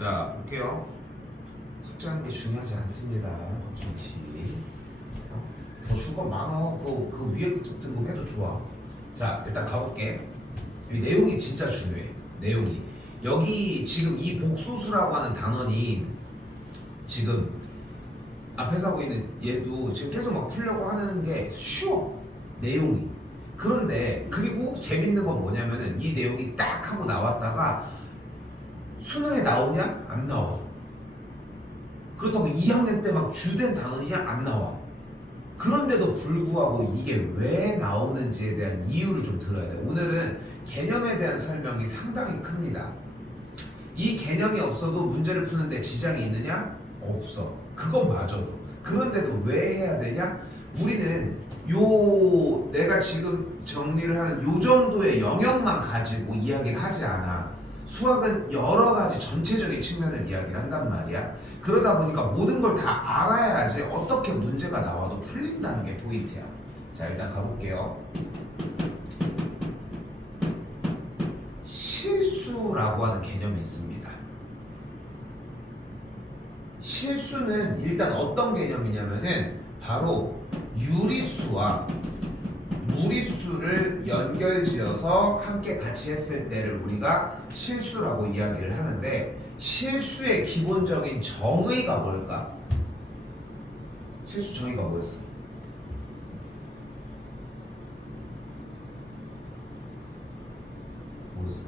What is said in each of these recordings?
자, 볼게요. 숙제하는 게 중요하지 않습니다. 박준익 씨. 더 슈거 많아. 그 위에 그 등급해도 좋아. 자, 일단 가볼게. 이 내용이 진짜 중요해. 내용이. 여기 지금 이 복소수라고 하는 단원이 지금 앞에서 하고 있는 얘도 지금 계속 막 풀려고 하는 게 쉬워. 내용이. 그런데 그리고 재밌는 건 뭐냐면은 이 내용이 딱 하고 나왔다가 수능에 나오냐? 안 나와. 그렇다고 2학년 때 막 주된 단원이냐? 안 나와. 그런데도 불구하고 이게 왜 나오는지에 대한 이유를 좀 들어야 돼. 오늘은 개념에 대한 설명이 상당히 큽니다. 이 개념이 없어도 문제를 푸는데 지장이 있느냐? 없어. 그건 맞아도. 그런데도 왜 해야 되냐? 우리는 내가 지금 정리를 하는 요 정도의 영역만 가지고 이야기를 하지 않아. 수학은 여러 가지 전체적인 측면을 이야기를 한단 말이야. 그러다 보니까 모든 걸 다 알아야지 어떻게 문제가 나와도 풀린다는 게 포인트야. 자, 일단 가볼게요. 실수라고 하는 개념이 있습니다. 실수는 일단 어떤 개념이냐면은 바로 유리수와 무리수를 연결지어서 함께 같이 했을 때를 우리가 실수라고 이야기를 하는데, 실수의 기본적인 정의가 뭘까? 실수 정의가 뭐였어? 뭐였어?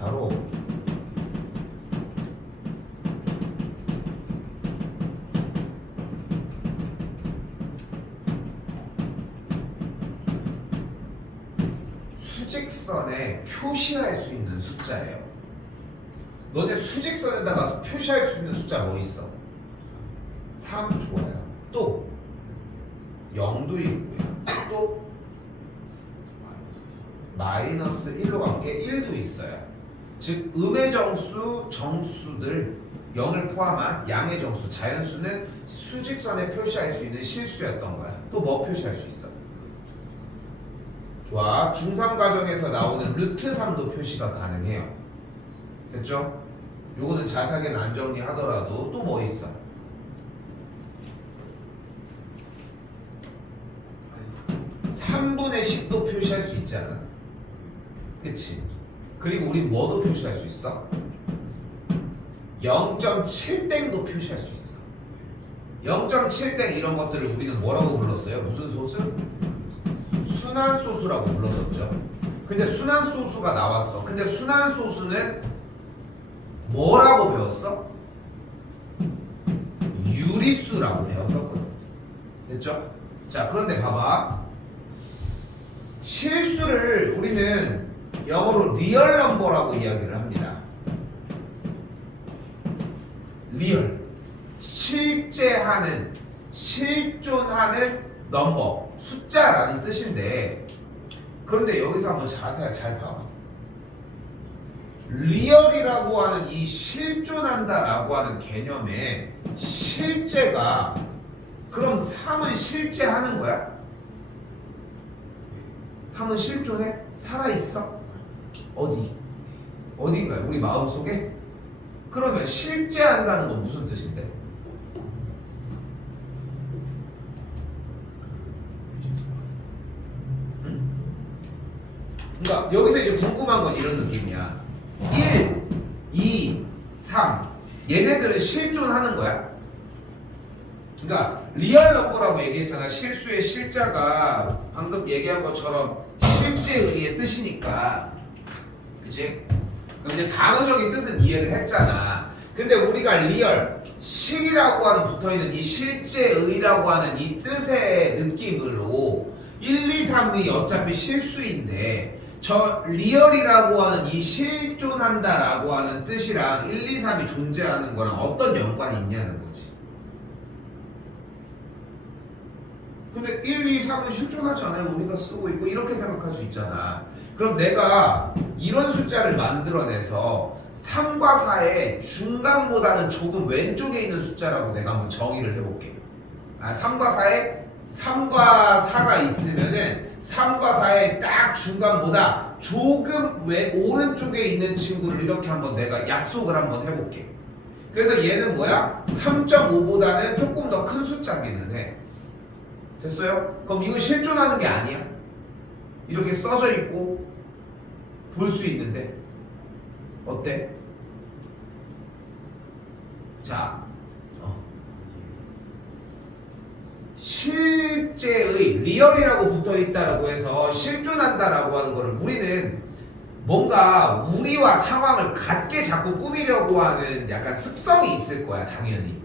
바로 수직선에 표시할 수 있는 숫자예요. 너네 수직선에다가 표시할 수 있는 숫자 뭐 있어? 3 좋아요. 또 0도 있고요. 또 마이너스 1로 간 게 1도 있어요. 즉 음의 정수, 정수들 0을 포함한 양의 정수, 자연수는 수직선에 표시할 수 있는 실수였던 거야. 또 뭐 표시할 수 있어? 좋아. 중3 과정에서 나오는 루트 3도 표시가 가능해요. 됐죠? 요거는 자세하게는 안 정리하더라도 또 뭐 있어? 3분의 10도 표시할 수 있잖아. 그치? 그리고 우리 뭐도 표시할 수 있어? 0.7땡도 표시할 수 있어. 0.7땡 이런 것들을 우리는 뭐라고 불렀어요? 무슨 소수? 순환소수라고 불렀었죠. 근데 순환소수가 나왔어. 근데 순환소수는 뭐라고 배웠어? 유리수라고 배웠었거든. 됐죠? 자, 그런데 봐봐. 실수를 우리는 영어로 리얼 넘버라고 이야기를 합니다. 리얼. 실제 하는, 실존하는 넘버, 숫자라는 뜻인데, 그런데 여기서 한번 자세히 잘 봐봐. 리얼이라고 하는 이 실존한다라고 하는 개념에 실제가, 그럼 3은 실제하는 거야? 3은 실존해? 살아있어? 어디? 어딘가요? 우리 마음속에? 그러면 실제한다는 건 무슨 뜻인데? 그러니까 여기서 이제 궁금한 건 이런 느낌이야. 1, 2, 3 얘네들은 실존하는 거야? 그러니까 리얼 넘버라고 얘기했잖아. 실수의 실자가 방금 얘기한 것처럼 실제의의 뜻이니까, 그치? 그럼 이제 단어적인 뜻은 이해를 했잖아. 근데 우리가 리얼, 실이라고 하는 붙어있는 이 실제의라고 하는 이 뜻의 느낌으로 1, 2, 3이 어차피 실수인데, 저 리얼이라고 하는 이 실존한다라고 하는 뜻이랑 1, 2, 3이 존재하는 거랑 어떤 연관이 있냐는 거지. 근데 1, 2, 3은 실존하지 않아요. 우리가 쓰고 있고 이렇게 생각할 수 있잖아. 그럼 내가 이런 숫자를 만들어내서 3과 4의 중간보다는 조금 왼쪽에 있는 숫자라고 내가 한번 정의를 해볼게. 3과 4에 3과 4가 있으면은 3과 4의 딱 중간보다 조금 왜 오른쪽에 있는 친구를 이렇게 한번 내가 약속을 한번 해볼게. 그래서 얘는 뭐야? 3.5보다는 조금 더 큰 숫자기는 해. 됐어요? 그럼 이거 실존하는 게 아니야. 이렇게 써져 있고 볼 수 있는데 어때? 자, 실제의 리얼이라고 붙어있다라고 해서 실존한다라고 하는 거를 우리는 뭔가 우리와 상황을 같게 자꾸 꾸미려고 하는 약간 습성이 있을 거야, 당연히.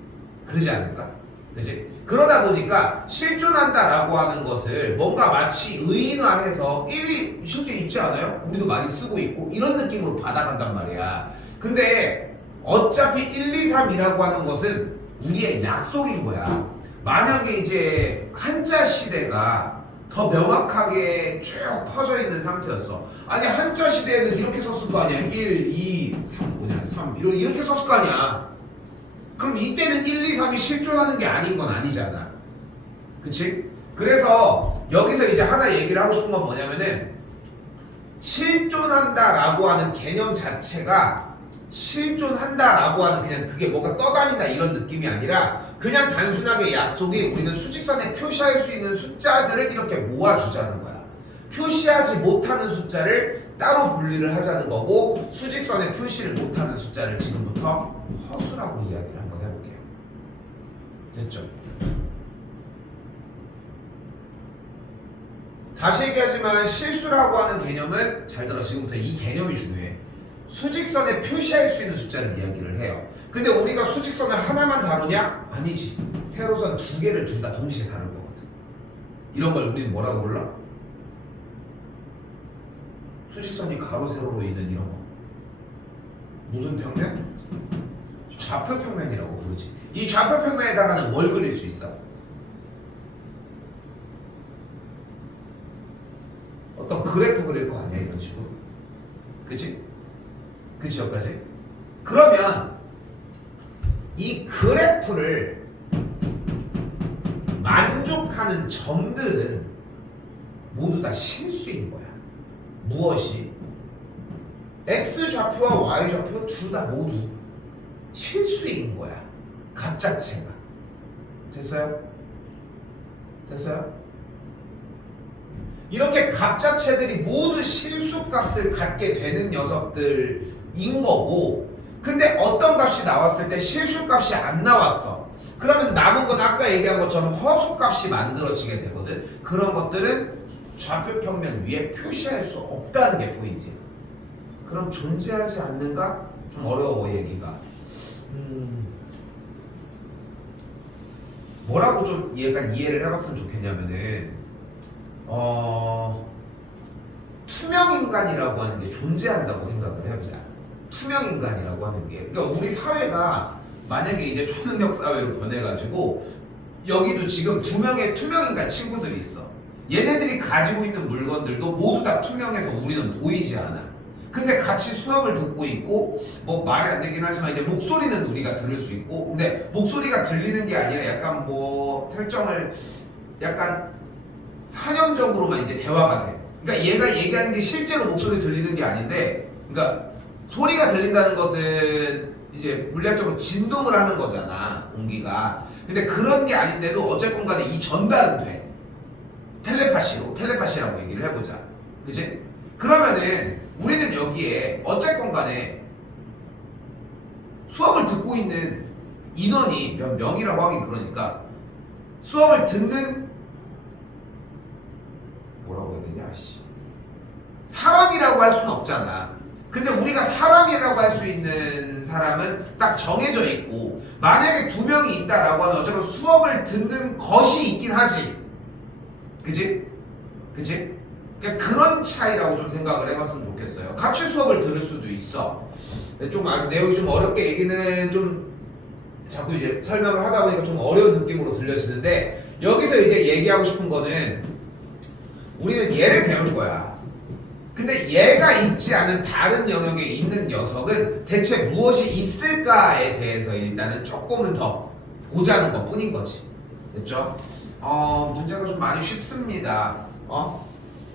그러지 않을까? 그치? 그러다 보니까 실존한다라고 하는 것을 뭔가 마치 의인화해서 1위 실제 있지 않아요? 우리도 많이 쓰고 있고 이런 느낌으로 받아간단 말이야. 근데 어차피 1, 2, 3이라고 하는 것은 우리의 약속인 거야. 만약에 이제 한자 시대가 더 명확하게 쭉 퍼져 있는 상태였어. 아니 한자 시대에는 이렇게 썼을 거 아니야. 1, 2, 3 뭐냐 3 이렇게 썼을 거 아니야. 그럼 이때는 1, 2, 3이 실존하는 게 아닌 건 아니잖아. 그치? 그래서 여기서 이제 하나 얘기를 하고 싶은 건 뭐냐면은 실존한다라고 하는 개념 자체가 실존한다라고 하는 그냥 그게 뭔가 떠다닌다 이런 느낌이 아니라 그냥 단순하게 약속이 우리는 수직선에 표시할 수 있는 숫자들을 이렇게 모아주자는 거야. 표시하지 못하는 숫자를 따로 분리를 하자는 거고 수직선에 표시를 못하는 숫자를 지금부터 허수라고 이야기를 한번 해볼게요. 됐죠? 다시 얘기하지만 실수라고 하는 개념은 잘 들어. 지금부터 이 개념이 중요해. 수직선에 표시할 수 있는 숫자를 이야기를 해요. 근데 우리가 수직선을 하나만 다루냐? 아니지. 세로선 두 개를 둘 다 동시에 다룰 거거든. 이런 걸 우리는 뭐라고 불러? 수직선이 가로 세로로 있는 이런 거. 무슨 평면? 좌표 평면이라고 부르지. 이 좌표 평면에다가는 뭘 그릴 수 있어? 어떤 그래프 그릴 거 아니야 이런 식으로. 그치? 그치 여기까지? 그러면 이 그래프를 만족하는 점들은 모두 다 실수인 거야. 무엇이? X좌표와 Y좌표 둘 다 모두 실수인 거야. 값 자체가. 됐어요? 됐어요? 이렇게 값 자체들이 모두 실수값을 갖게 되는 녀석들인 거고 근데 어떤 값이 나왔을 때 실수값이 안 나왔어. 그러면 남은 건 아까 얘기한 것처럼 허수값이 만들어지게 되거든. 그런 것들은 좌표 평면 위에 표시할 수 없다는 게 포인트야. 그럼 존재하지 않는가? 좀 어려워 얘기가. 뭐라고 좀 약간 이해를 해봤으면 좋겠냐면은 투명인간이라고 하는 게 존재한다고 생각을 해보자. 투명인간이라고 하는 게 그러니까 우리 사회가 만약에 이제 초능력 사회로 변해가지고 여기도 지금 2명의 투명인간 친구들이 있어. 얘네들이 가지고 있는 물건들도 모두 다 투명해서 우리는 보이지 않아. 근데 같이 수업을 듣고 있고 뭐 말이 안 되긴 하지만 이제 목소리는 우리가 들을 수 있고 근데 목소리가 들리는 게 아니라 약간 뭐 설정을 약간 사념적으로만 이제 대화가 돼. 그러니까 얘가 얘기하는 게 실제로 목소리 들리는 게 아닌데 그러니까 소리가 들린다는 것은 이제 물리학적으로 진동을 하는 거잖아 공기가. 근데 그런 게 아닌데도 어쨌건 간에 이 전달은 돼. 텔레파시라고 얘기를 해보자. 그치? 그러면은 우리는 여기에 어쨌건 간에 수업을 듣고 있는 인원이 몇 명이라고 하긴 그러니까 수업을 듣는 뭐라고 해야 되냐 사람이라고 할 수는 없잖아. 근데 우리가 사람이라고 할 수 있는 사람은 딱 정해져 있고 만약에 2명이 있다라고 하면 어쨌든 수업을 듣는 것이 있긴 하지. 그치? 그치? 그러니까 그런 차이라고 좀 생각을 해봤으면 좋겠어요. 같이 수업을 들을 수도 있어. 좀 아직 내용이 좀 어렵게 얘기는 좀 자꾸 이제 설명을 하다 보니까 좀 어려운 느낌으로 들려지는데 여기서 이제 얘기하고 싶은 거는 우리는 얘를 배울 거야. 근데 얘가 있지 않은 다른 영역에 있는 녀석은 대체 무엇이 있을까에 대해서 일단은 조금은 더 보자는 것 뿐인 거지. 됐죠? 문제가 좀 많이 쉽습니다.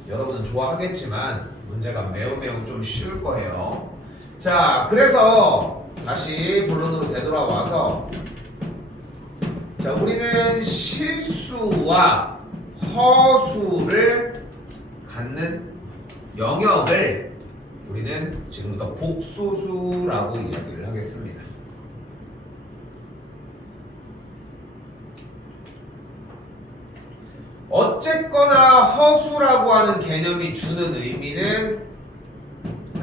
여러분은 좋아하겠지만 문제가 매우 좀 쉬울 거예요. 자, 그래서 다시 본론으로 되돌아와서 자, 우리는 실수와 허수를 갖는 영역을 우리는 지금부터 복소수라고 이야기를 하겠습니다. 어쨌거나 허수라고 하는 개념이 주는 의미는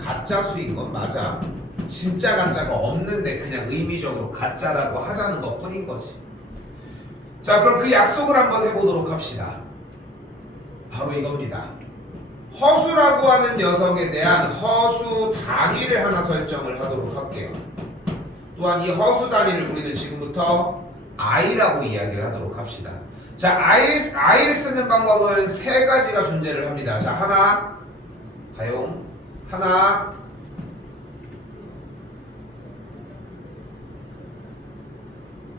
가짜수인 건 맞아. 진짜 가짜가 없는데 그냥 의미적으로 가짜라고 하자는 것 뿐인 거지. 자, 그럼 그 약속을 한번 해보도록 합시다. 바로 이겁니다. 허수라고 하는 녀석에 대한 허수 단위를 하나 설정을 하도록 할게요. 또한 이 허수 단위를 우리는 지금부터 i라고 이야기를 하도록 합시다. 자, i를 쓰는 방법은 세 가지가 존재를 합니다. 자, 하나, 다용, 하나,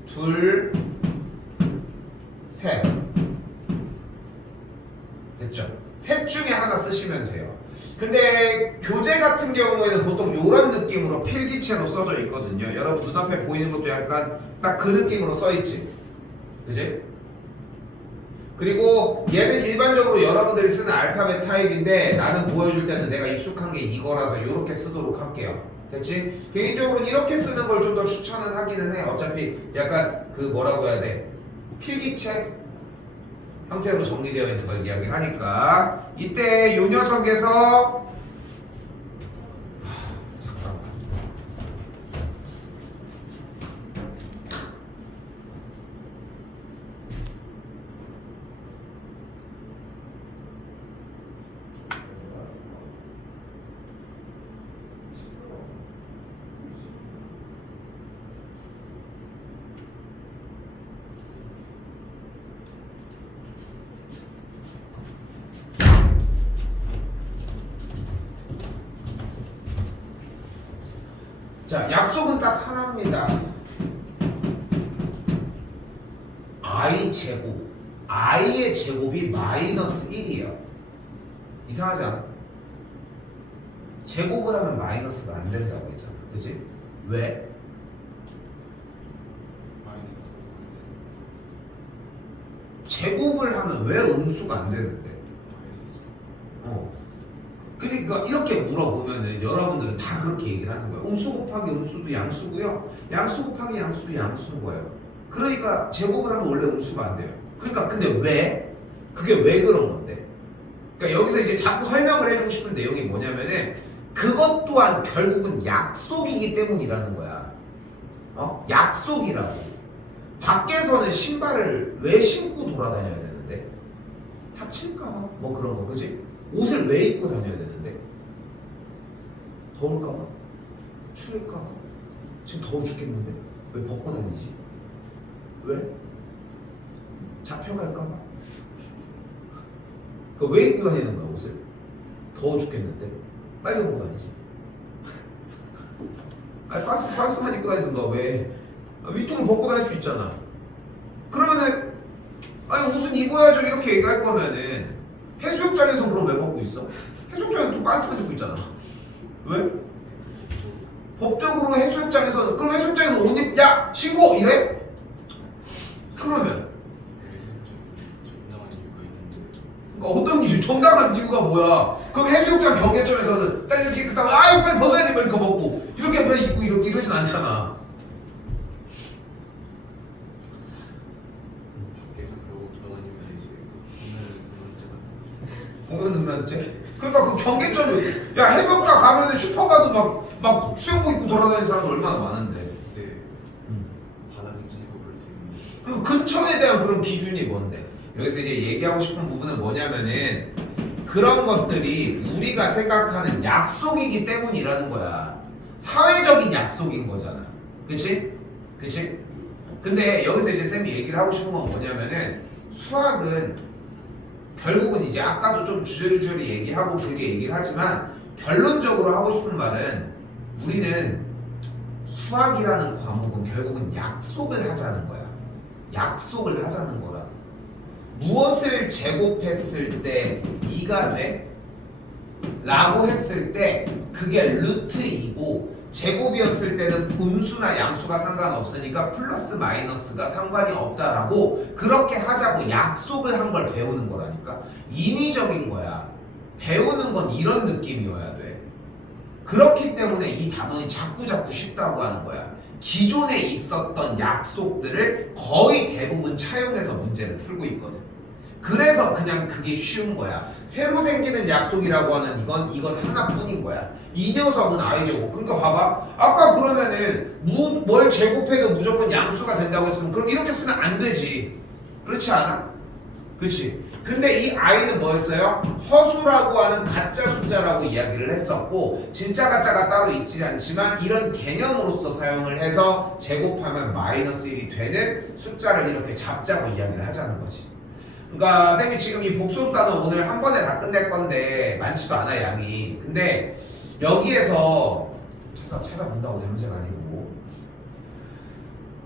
둘, 셋. 됐죠? 셋 중에 하나 쓰시면 돼요. 근데 교재 같은 경우에는 보통 이런 느낌으로 필기체로 써져 있거든요. 여러분 눈앞에 보이는 것도 약간 딱 그 느낌으로 써있지? 그지? 그리고 얘는 일반적으로 여러분들이 쓰는 알파벳 타입인데 나는 보여줄 때는 내가 익숙한 게 이거라서 이렇게 쓰도록 할게요. 됐지? 개인적으로는 이렇게 쓰는 걸 좀 더 추천은 하기는 해. 어차피 약간 그 뭐라고 해야 돼? 필기책 형태로 정리되어 있는 걸 이야기하니까 이때 요 녀석에서 자, 약속은 딱 하나입니다. i 제곱, i의 제곱이 마이너스 1이에요. 이상하지 않아? 제곱을 하면 마이너스가 안 된다고 했잖아. 그치? 왜? 제곱을 하면 왜 음수가 안 되는데? 그러니까 이렇게 물어보면은 여러분들은 다 그렇게 얘기를 하는 거예요. 음수 곱하기 음수도 양수고요. 양수 곱하기 양수도 양수인 거예요. 그러니까 제곱을 하면 원래 음수가 안 돼요. 그러니까 근데 왜? 그게 왜 그런 건데? 그러니까 여기서 이제 자꾸 설명을 해주고 싶은 내용이 뭐냐면은 그것 또한 결국은 약속이기 때문이라는 거야. 약속이라고. 밖에서는 신발을 왜 신고 돌아다녀야 되는데? 다칠까봐 뭐 그런 거, 그지? 옷을 왜 입고 다녀야 되는데? 더울까봐? 추울까봐? 지금 더워 죽겠는데? 왜 벗고 다니지? 왜? 잡혀갈까봐? 왜 입고 다니는 거야 옷을? 더워 죽겠는데? 빨리 입고 다니지. 아니 바스만 입고 다니든가 왜? 위통을 벗고 다닐 수 있잖아. 그러면은 아니 옷은 입어야죠 이렇게 얘기할 거면은 해수욕장에서 그럼 왜 벗고 있어? 해수욕장에서 또 바스만 입고 있잖아. 왜? 법적으로 해수욕장에서 그럼 해수욕장에서 옷 입고 야 신고 이래? 그러면 그러니까 어떤 이유 정당한 이유가 뭐야? 그럼 해수욕장 경계점에서는 딱 이렇게 그다가 아유 빨리 벗어야 돼 이렇게 벗고 이렇게 왜 입고 이렇게 이러진 않잖아. 공연능란죄? 그러니까 그 경계점이 야 해변가 가면은 슈퍼 가도 막 수영복 입고 돌아다니는 사람도 얼마나 많은데. 네. 바다 근처에 입어버릴 수 있는. 그 근처에 대한 그런 기준이 뭔데? 여기서 이제 얘기하고 싶은 부분은 뭐냐면은 그런 것들이 우리가 생각하는 약속이기 때문이라는 거야. 사회적인 약속인 거잖아. 그치? 그치? 근데 여기서 이제 쌤이 얘기를 하고 싶은 건 뭐냐면은 수학은 결국은 이제 아까도 좀 주저리 얘기하고 길게 얘기를 하지만 결론적으로 하고 싶은 말은 우리는 수학이라는 과목은 결국은 약속을 하자는 거야. 약속을 하자는 거라. 무엇을 제곱했을 때 2가 돼? 라고 했을 때 그게 루트 2고 제곱이었을 때는 분수나 양수가 상관없으니까 플러스 마이너스가 상관이 없다라고 그렇게 하자고 약속을 한 걸 배우는 거라니까. 인위적인 거야. 배우는 건 이런 느낌이어야 돼. 그렇기 때문에 이 답안이 자꾸자꾸 쉽다고 하는 거야. 기존에 있었던 약속들을 거의 대부분 차용해서 문제를 풀고 있거든. 그래서 그냥 그게 쉬운 거야. 새로 생기는 약속이라고 하는 이건 하나뿐인 거야. 이 녀석은 i제곱. 그러니까 봐봐. 아까 그러면은 뭘 제곱해도 무조건 양수가 된다고 했으면 그럼 이렇게 쓰면 안 되지. 그렇지 않아? 그렇지. 근데 이 i는 뭐였어요? 허수라고 하는 가짜 숫자라고 이야기를 했었고 진짜 가짜가 따로 있지 않지만 이런 개념으로서 사용을 해서 제곱하면 마이너스 1이 되는 숫자를 이렇게 잡자고 이야기를 하자는 거지. 그러니까 쌤이 지금 이 복소수 단어 오늘 한 번에 다 끝낼 건데 많지도 않아 양이. 근데 여기에서 찾아본다고 될 문제가 아니고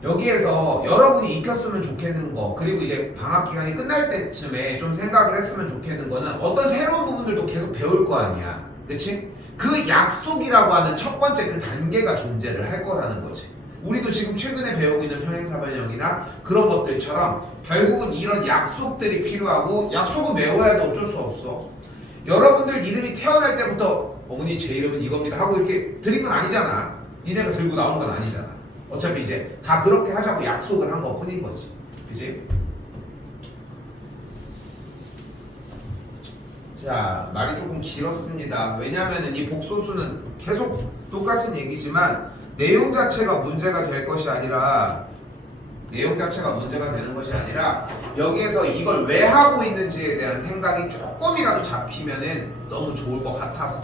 여기에서 여러분이 익혔으면 좋겠는 거 그리고 이제 방학 기간이 끝날 때쯤에 좀 생각을 했으면 좋겠는 거는 어떤 새로운 부분들도 계속 배울 거 아니야. 그치? 그 약속이라고 하는 첫 번째 그 단계가 존재를 할 거라는 거지. 우리도 지금 최근에 배우고 있는 평행사변형이나 그런 것들처럼 결국은 이런 약속들이 필요하고 약속은 외워야 돼. 어쩔 수 없어. 여러분들 이름이 태어날 때부터 어머니 제 이름은 이겁니다 하고 이렇게 드린 건 아니잖아. 니네가 들고 나온 건 아니잖아. 어차피 이제 다 그렇게 하자고 약속을 한 것 뿐인 거지. 그치? 자, 말이 조금 길었습니다. 왜냐면은 이 복소수는 계속 똑같은 얘기지만 내용 자체가 문제가 될 것이 아니라 여기에서 이걸 왜 하고 있는지에 대한 생각이 조금이라도 잡히면은 너무 좋을 것 같아서.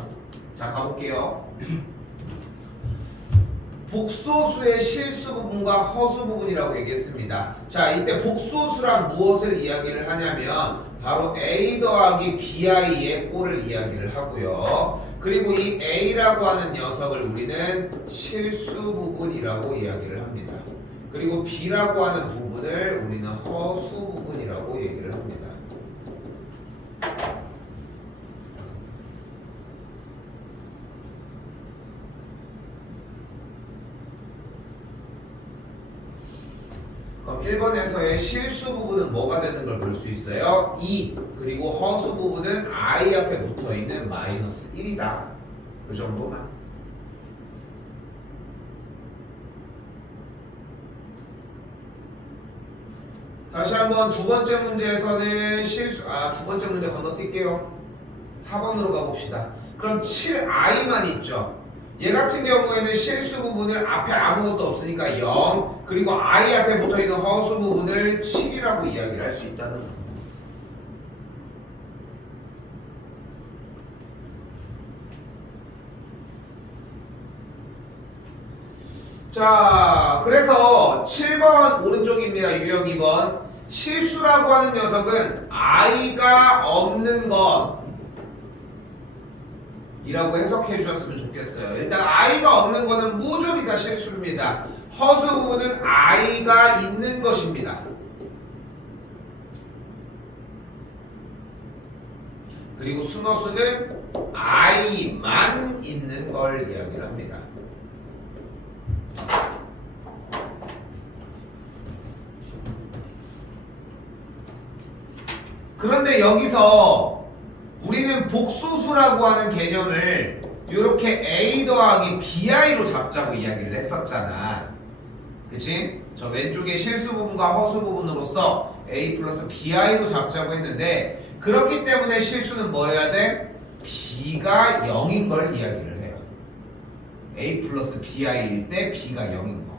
자, 가볼게요. 복소수의 실수 부분과 허수 부분이라고 얘기했습니다. 자, 이때 복소수란 무엇을 이야기를 하냐면 바로 a 더하기 bi의 꼴을 이야기를 하고요. 그리고 이 a라고 하는 녀석을 우리는 실수 부분이라고 이야기를 합니다. 그리고 b라고 하는 부분을 우리는 허수 부분이라고 얘기를 합니다. 그럼 1번에서의 실수 부분은 뭐가 되는 걸 볼 수 있어요? 2 그리고 허수 부분은 i 앞에 붙어있는 마이너스 1이다. 그 정도만. 다시 한번 두 번째 문제에서는 두 번째 문제 건너뛸게요. 4번으로 가봅시다. 그럼 7i만 있죠. 얘 같은 경우에는 실수 부분을 앞에 아무것도 없으니까 0 그리고 i 앞에 붙어있는 허수 부분을 7이라고 이야기를 할 수 있다는 거. 자, 그래서 7번 오른쪽입니다. 유형 2번. 실수라고 하는 녀석은 i가 없는 것 이라고 해석해 주셨으면 좋겠어요. 일단 i가 없는 거는 모조리 다 실수입니다. 허수 부분은 i가 있는 것입니다. 그리고 순허수는 i만 있는 걸 이야기를 합니다. 그런데 여기서 우리는 복소수라고 하는 개념을 이렇게 a 더하기 bi로 잡자고 이야기를 했었잖아. 그치? 저 왼쪽에 실수 부분과 허수 부분으로서 a 플러스 bi로 잡자고 했는데 그렇기 때문에 실수는 뭐 해야 돼? b가 0인 걸 이야기를 해요. a 플러스 bi일 때 b가 0인 거.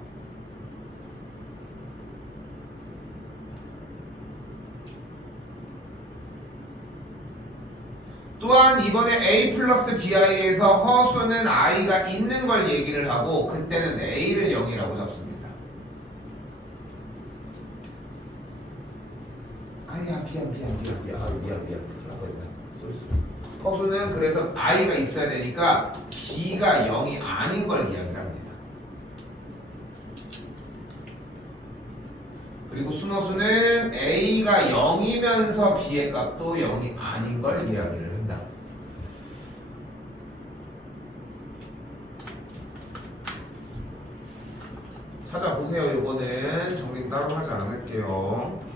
또한 이번에 a 플러스 bi에서 허수는 i가 있는 걸 얘기를 하고 그때는 a를 0이라고 잡습니다. 아니야 미안. 허수는 그래서 i가 있어야 되니까 b가 0이 아닌 걸 이야기를 합니다. 그리고 순허수는 a가 0이면서 b의 값도 0이 아닌 걸 이야기를 한다. 찾아보세요. 이거는 정리 따로 하지 않을게요.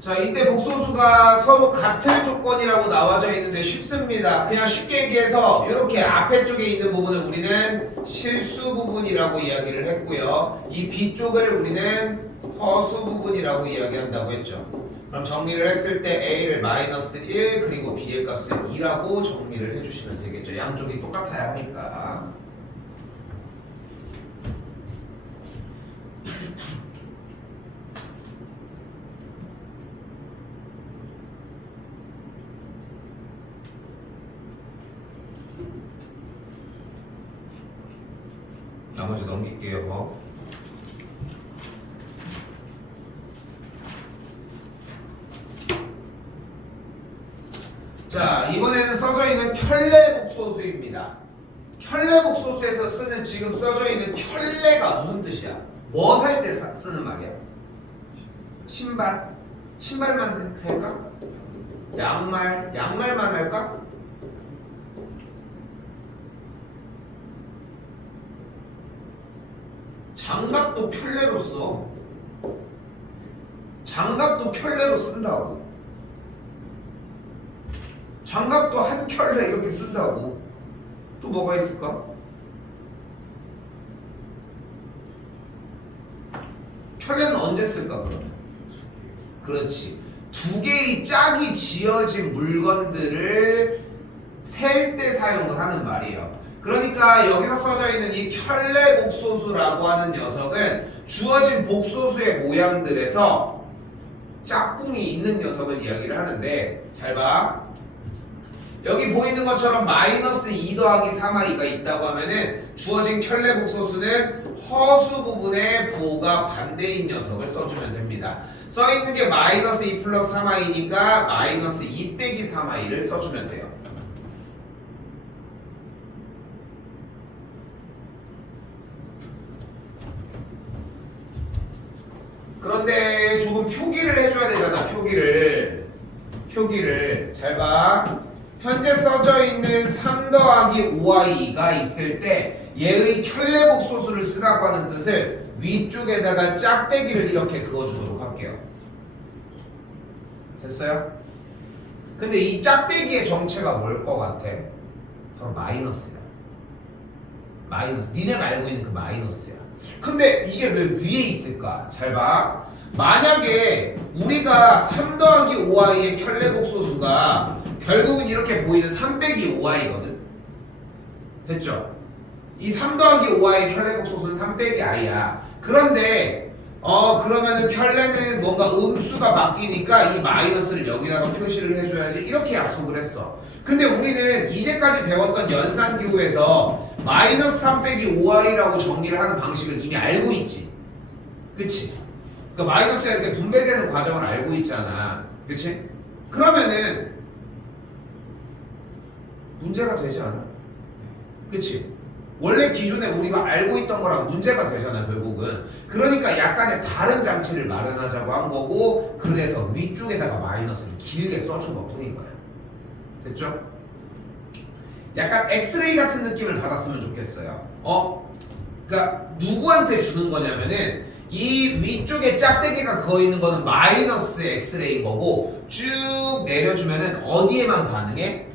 자, 이때 복소수가 서로 같은 조건이라고 나와져 있는데 쉽습니다. 그냥 쉽게 얘기해서 이렇게 앞에 쪽에 있는 부분을 우리는 실수 부분이라고 이야기를 했고요. 이 B쪽을 우리는 허수 부분이라고 이야기한다고 했죠. 그럼 정리를 했을 때 A를 -1 그리고 B의 값을 2라고 정리를 해주시면 되겠죠. 양쪽이 똑같아야 하니까. 나머지 넘길게요. 자, 이번에는 써져 있는 켤레복소수입니다. 켤레복소수에서 쓰는 지금 써져 있는 켤레가 무슨 뜻이야? 뭐 살 때 쓰는 말이야? 신발? 신발만 살까? 양말? 양말만 할까? 장갑도 켤레로 써. 장갑도 켤레로 쓴다고. 장갑도 한 켤레 이렇게 쓴다고. 또 뭐가 있을까? 켤레는 언제 쓸까 그러면? 그렇지. 두 개의 짝이 지어진 물건들을 셀 때 사용을 하는 말이에요. 그러니까 여기서 써져 있는 이 켤레 복소수라고 하는 녀석은 주어진 복소수의 모양들에서 짝꿍이 있는 녀석을 이야기를 하는데 잘 봐. 여기 보이는 것처럼 -2 더하기 3i가 있다고 하면은 주어진 켤레 복소수는 허수 부분의 부호가 반대인 녀석을 써주면 됩니다. 써있는 게 -2 플러스 3i니까 -2 빼기 3i를 써주면 돼요. 그런데 조금 표기를 해줘야 되잖아. 표기를 잘 봐. 현재 써져 있는 3 더하기 5i가 있을 때 얘의 켤레 복소수를 쓰라고 하는 뜻을 위쪽에다가 짝대기를 이렇게 그어주도록 할게요. 됐어요? 근데 이 짝대기의 정체가 뭘 것 같아? 바로 마이너스야. 마이너스. 니네가 알고 있는 그 마이너스야. 근데 이게 왜 위에 있을까? 잘 봐. 만약에 우리가 3 더하기 5i의 켤레 복소수가 결국은 이렇게 보이는 3 빼기 5i거든? 됐죠? 이 3 더하기 5i의 켤레 복소수는 3 빼기 i야. 그런데 그러면은 켤레는 뭔가 음수가 바뀌니까 이 마이너스를 여기다가 표시를 해줘야지 이렇게 약속을 했어. 근데 우리는 이제까지 배웠던 연산기호에서 -3 빼기 5i라고 정리를 하는 방식을 이미 알고 있지. 그치? 그러니까 마이너스가 이렇게 분배되는 과정을 알고 있잖아. 그치? 그러면은 문제가 되지 않아? 그치? 원래 기존에 우리가 알고 있던 거랑 문제가 되잖아 결국은. 그러니까 약간의 다른 장치를 마련하자고 한 거고, 그래서 위쪽에다가 마이너스를 길게 써준 것 뿐인 거야. 됐죠? 약간 엑스레이 같은 느낌을 받았으면 좋겠어요. 그러니까 누구한테 주는 거냐면은 이 위쪽에 짝대기가 그어 있는 거는 마이너스 엑스레이인 거고, 쭉 내려주면은 어디에만 반응해?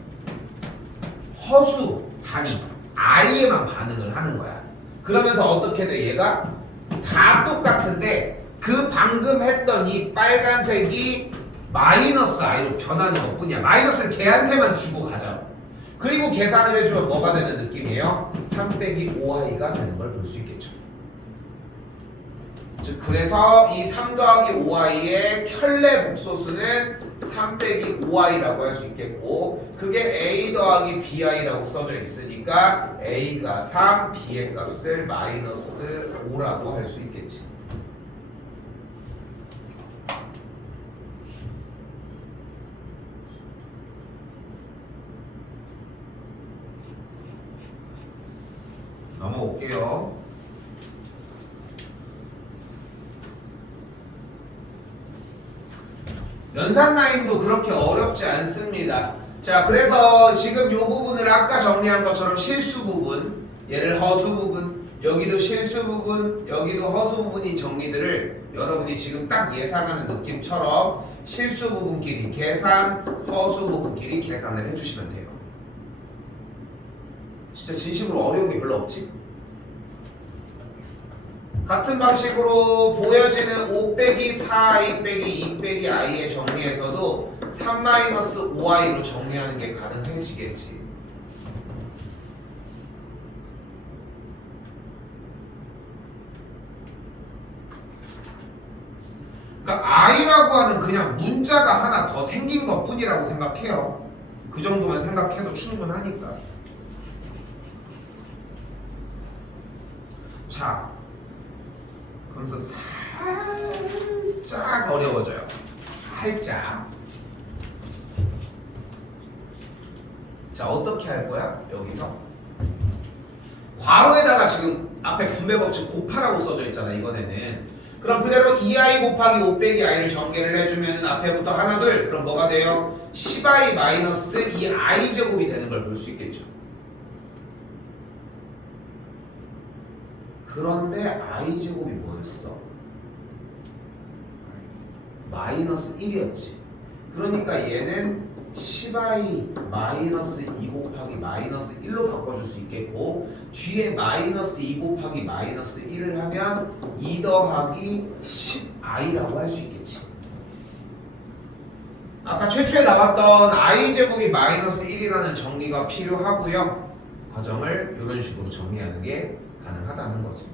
허수 단위 i에만 반응을 하는 거야. 그러면서 어떻게 돼? 얘가 다 똑같은데 그 방금 했던 이 빨간색이 마이너스 i로 변하는 것 뿐이야. 마이너스를 걔한테만 주고 가자. 그리고 계산을 해주면 뭐가 되는 느낌이에요? 3 빼기 5i가 되는 걸 볼 수 있겠죠. 즉 그래서 이 3 더하기 5i의 켤레 복소수는 3 빼기 5i라고 할 수 있겠고, 그게 a 더하기 bi라고 써져 있으니까 a가 3, b의 값을 -5라고 할 수 있겠지. 넘어올게요. 연산 라인도 그렇게 어렵지 않습니다. 자, 그래서 지금 이 부분을 아까 정리한 것처럼 실수 부분, 얘를 허수 부분, 여기도 실수 부분, 여기도 허수 부분인 정리들을 여러분이 지금 딱 예상하는 느낌처럼 실수 부분끼리 계산, 허수 부분끼리 계산을 해주시면 돼요. 진짜 진심으로 어려운 게 별로 없지? 같은 방식으로 보여지는 5 빼기 4i 빼기 2 빼기 i의 정리에서도 3 마이너스 5i로 정리하는 게 가능해지겠지. 그러니까 i라고 하는 그냥 문자가 하나 더 생긴 것 뿐이라고 생각해요. 그 정도만 생각해도 충분하니까. 자, 그러면서 살짝 어려워져요. 살짝. 자, 어떻게 할 거야? 여기서 괄호에다가 지금 앞에 분배 법칙 곱하라고 써져 있잖아, 이번에는. 그럼 그대로 2i 곱하기 5 빼기 i를 전개를 해주면 앞에부터 하나 둘, 그럼 뭐가 돼요? 10i 마이너스 2i 제곱이 되는 걸 볼 수 있겠죠. 그런데 i 제곱이 뭐였어? 마이너스 1이었지. 그러니까 얘는 10i 마이너스 2 곱하기 마이너스 1로 바꿔줄 수 있겠고, 뒤에 마이너스 2 곱하기 마이너스 1을 하면 2 더하기 10i라고 할 수 있겠지. 아까 최초에 나왔던 i 제곱이 마이너스 1이라는 정리가 필요하고요. 과정을 이런 식으로 정리하는 게 가능하다는 거지.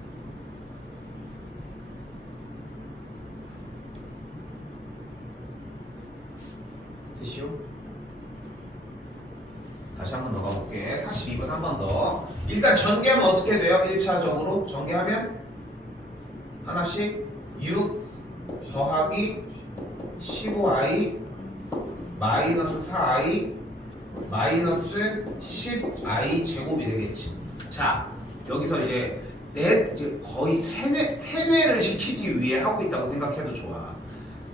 됐시오? 다시 한번 더 가볼게. 42번 한 번 더. 일단 전개하면 어떻게 돼요? 1차적으로 전개하면 하나씩 6 더하기 15i 마이너스 4i 마이너스 10i 제곱이 되겠지. 자, 여기서 이제 이제 거의 세뇌를 시키기 위해 하고 있다고 생각해도 좋아.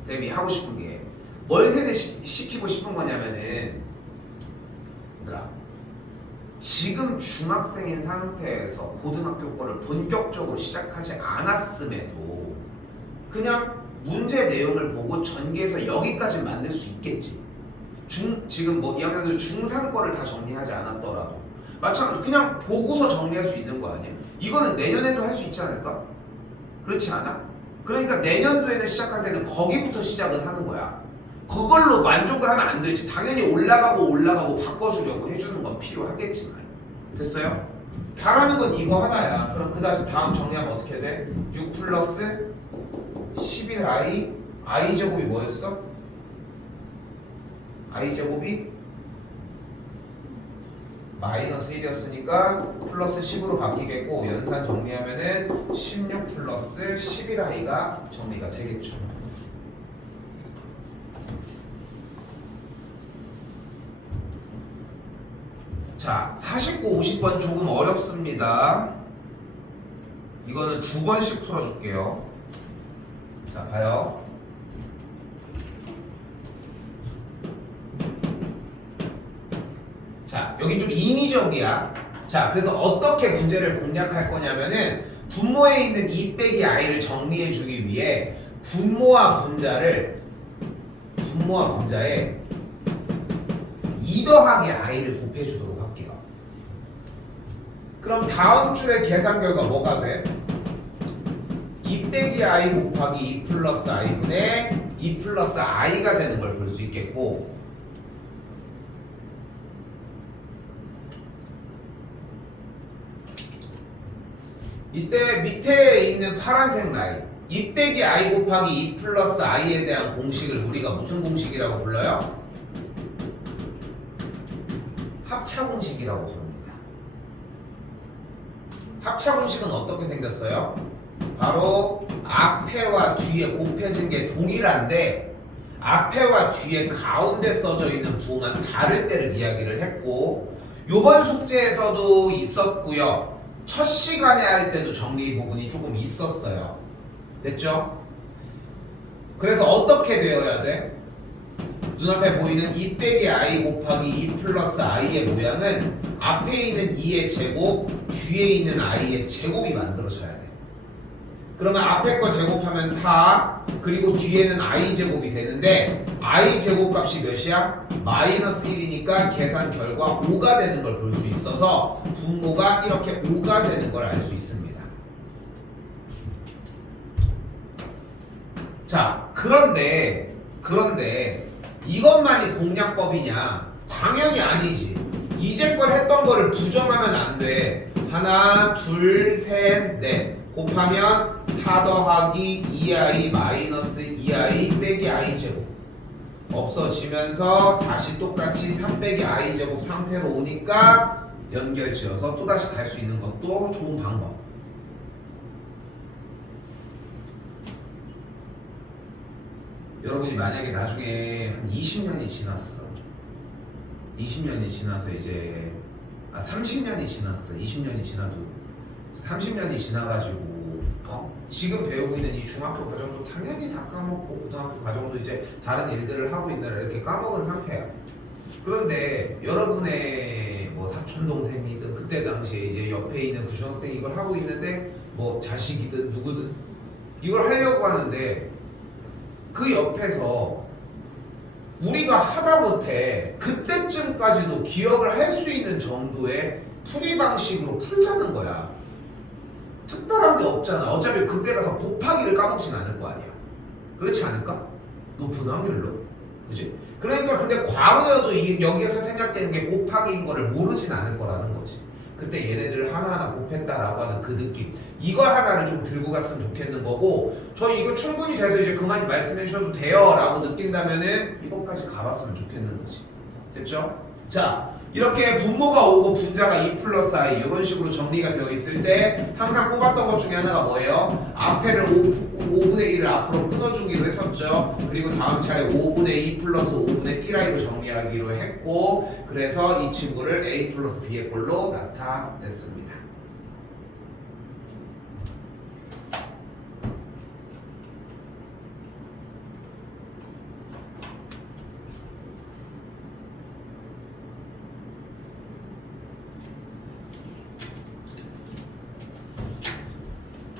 쌤이 하고 싶은 게 뭘 세뇌시키고 싶은 거냐면은, 얘들아, 지금 중학생인 상태에서 고등학교 거를 본격적으로 시작하지 않았음에도 그냥 문제 내용을 보고 전개해서 여기까지 만들 수 있겠지. 지금 뭐 2학년들 중3 거를 다 정리하지 않았더라도 마찬가지로 그냥 보고서 정리할 수 있는 거 아니야? 이거는 내년에도 할 수 있지 않을까? 그렇지 않아? 그러니까 내년도에는 시작할 때는 거기부터 시작을 하는 거야. 그걸로 만족을 하면 안 되지. 당연히 올라가고 바꿔주려고 해주는 건 필요하겠지만. 됐어요? 바라는 건 이거 하나야. 그럼 그 다음 정리하면 어떻게 돼? 6 플러스 11i i 제곱이 뭐였어? i 제곱이 마이너스 1이었으니까 플러스 10으로 바뀌겠고, 연산 정리하면은 16 플러스 11i가 정리가 되겠죠. 자, 49, 50번 조금 어렵습니다. 이거는 2번씩 풀어줄게요. 자, 봐요. 자, 여기 좀 인위적이야. 자, 그래서 어떻게 문제를 공략할 거냐면은 분모에 있는 2 빼기 i를 정리해주기 위해 분모와 분자에 2 더하기 i를 곱해주도록 할게요. 그럼 다음 줄의 계산 결과 뭐가 돼? 2 빼기 i 곱하기 2 플러스 i분의 2 플러스 i가 되는 걸 볼 수 있겠고, 이때 밑에 있는 파란색 라인 2 빼기 i 곱하기 2 플러스 i에 대한 공식을 우리가 무슨 공식이라고 불러요? 합차 공식이라고 부릅니다. 합차 공식은 어떻게 생겼어요? 바로 앞에와 뒤에 곱해진 게 동일한데 앞에와 뒤에 가운데 써져 있는 부호만 다를 때를 이야기를 했고, 요번 숙제에서도 있었고요. 첫 시간에 할 때도 정리 부분이 조금 있었어요. 됐죠? 그래서 어떻게 되어야 돼? 눈앞에 보이는 2 빼기 i 곱하기 2 플러스 i의 모양은 앞에 있는 2의 제곱, 뒤에 있는 i의 제곱이 만들어져야 돼. 그러면 앞에 거 제곱하면 4, 그리고 뒤에는 i 제곱이 되는데 i 제곱 값이 몇이야? 마이너스 1이니까 계산 결과 5가 되는 걸 볼 수 있어서 분모가 이렇게 5가 되는 걸 알 수 있습니다. 자, 그런데 이것만이 공략법이냐? 당연히 아니지. 이제껏 했던 거를 부정하면 안 돼. 하나, 둘, 셋, 넷 곱하면 4 더하기 2i 마이너스 2i 빼기 i 제곱 없어지면서 다시 똑같이 3 빼기 i 제곱 상태로 오니까 연결 지어서 또다시 갈 수 있는 것도 좋은 방법. 여러분이 만약에 나중에 한 20년이 지났어. 20년이 지나서 이제 30년이 지났어. 20년이 지나도 30년이 지나가지고 지금 배우고 있는 이 중학교 과정도 당연히 다 까먹고 고등학교 과정도 이제 다른 일들을 하고 있느라 이렇게 까먹은 상태야. 그런데 여러분의 뭐 사촌 동생이든 그때 당시에 이제 옆에 있는 그 중학생이 이걸 하고 있는데 뭐 자식이든 누구든 이걸 하려고 하는데 그 옆에서 우리가 하다못해 그때쯤까지도 기억을 할 수 있는 정도의 풀이 방식으로 풀자는 거야. 특별한 게 없잖아. 어차피 그때 가서 곱하기를 까먹진 않을 거 아니야. 그렇지 않을까? 높은 확률로. 그지? 그러니까 근데 과거여도 여기에서 생각되는 게 곱하기인 거를 모르진 않을 거라는 거지. 그때 얘네들을 하나하나 곱했다라고 하는 그 느낌. 이거 하나를 좀 들고 갔으면 좋겠는 거고, 저희 이거 충분히 돼서 이제 그만 말씀해 주셔도 돼요 라고 느낀다면은 이것까지 가봤으면 좋겠는 거지. 됐죠? 자, 이렇게 분모가 5고 분자가 2 플러스 i 이런 식으로 정리가 되어 있을 때 항상 꼽았던 것 중에 하나가 뭐예요? 앞에를 5분의 1을 앞으로 끊어주기로 했었죠. 그리고 다음 차례 5분의 2 플러스 5분의 1i로 정리하기로 했고, 그래서 이 친구를 a 플러스 b의 꼴로 나타냈습니다.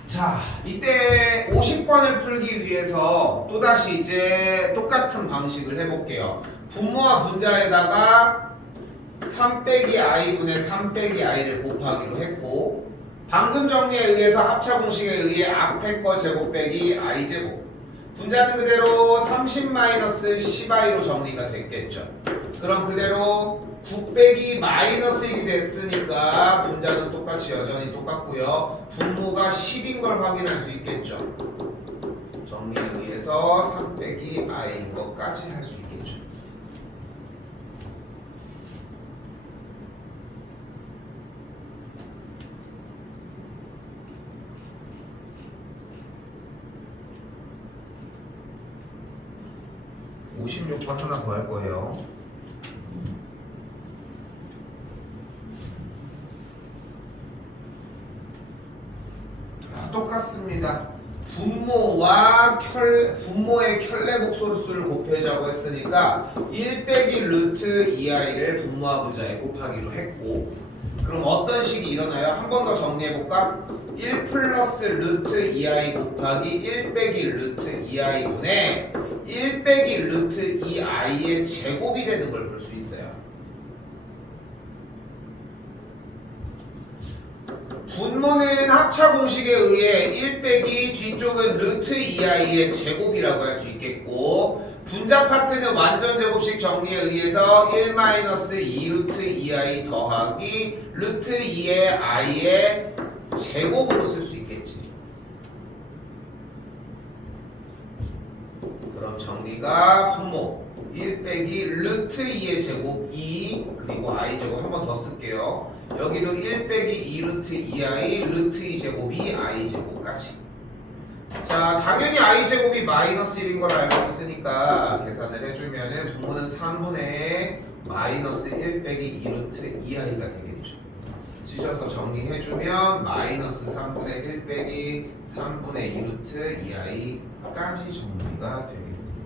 자, 이때 50번을 풀기 위해서 또다시 이제 똑같은 방식을 해볼게요. 분모와 분자에다가 3 빼기 i분의 3 빼기 i를 곱하기로 했고, 방금 정리에 의해서 합차 공식에 의해 앞에 거 제곱 빼기 i 제곱, 분자는 그대로 30-10i로 정리가 됐겠죠. 그럼 그대로 9 빼기 마이너스 1이 됐으니까 분자는 똑같이 여전히 똑같고요. 분모가 10인 걸 확인할 수 있겠죠. 정리에 의해서 3 빼기 i인 것까지 할 수 있겠죠. (56번) 하나 더 할 거예요. 똑같습니다. 분모의 켤레 복소수를 곱해자고 했으니까 1 빼기 루트 2i를 분모와 분자에 곱하기로 했고, 그럼 어떤 식이 일어나요? 한 번 더 정리해볼까? 1 플러스 루트 2i 곱하기 1 빼기 루트 2i분의 1 빼기 루트 2i의 제곱이 되는 걸 볼 수 있어요. 분모는 합차 공식에 의해 1 빼기 뒤쪽은 루트 2i의 제곱이라고 할 수 있겠고, 분자 파트는 완전 제곱식 정리에 의해서 1-2 루트 2i 더하기 루트 2의 i의 제곱으로 쓸 수 있겠지. 그럼 정리가 분모 1 빼기 루트 2의 제곱 2, 그리고 i 제곱 한 번 더 쓸게요. 여기도 1 빼기 2 루트 2i 루트 2 제곱이 i 제곱까지. 자, 당연히 i 제곱이 마이너스 1인 걸 알고 있으니까 계산을 해주면은 분모는 3분의 마이너스 1 빼기 2 루트 2i가 되겠죠. 찢어서 정리해주면 마이너스 3분의 1 빼기 3분의 2 루트 2i까지 정리가 되겠습니다.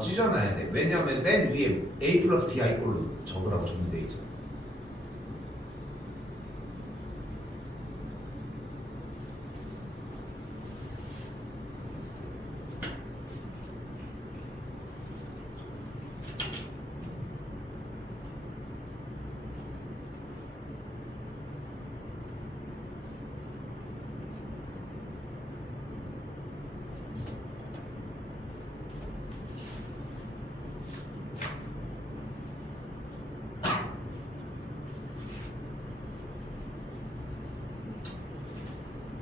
찢어놔야 돼. 왜냐면 맨 위에 a 플러스 bi 꼴로 적으라고 정리되어 있잖아.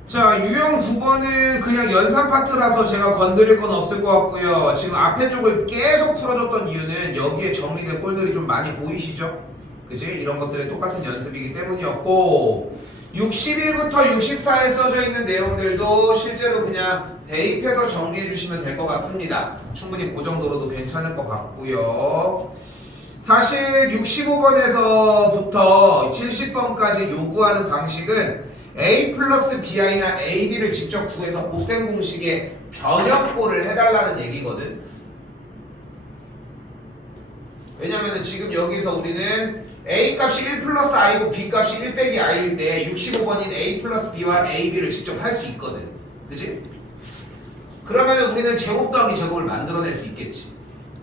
자, 유형 9번은 그냥 연산 파트라서 제가 건드릴 건 없을 것 같고요. 지금 앞에 쪽을 계속 풀어줬던 이유는 여기에 정리된 꼴들이 좀 많이 보이시죠? 그치? 이런 것들의 똑같은 연습이기 때문이었고 61부터 64에 써져 있는 내용들도 실제로 그냥 대입해서 정리해 주시면 될 것 같습니다. 충분히 그 정도로도 괜찮을 것 같고요. 사실 65번에서부터 70번까지 요구하는 방식은 A 플러스 BI나 AB를 직접 구해서 곱셈 공식에 변형꼴을 해달라는 얘기거든. 왜냐면은 지금 여기서 우리는 A 값이 1 플러스 I고 B 값이 1 빼기 I일 때 65번인 A 플러스 B와 AB를 직접 할 수 있거든. 그치? 그러면은 우리는 제곱 더하기 제곱을 만들어낼 수 있겠지.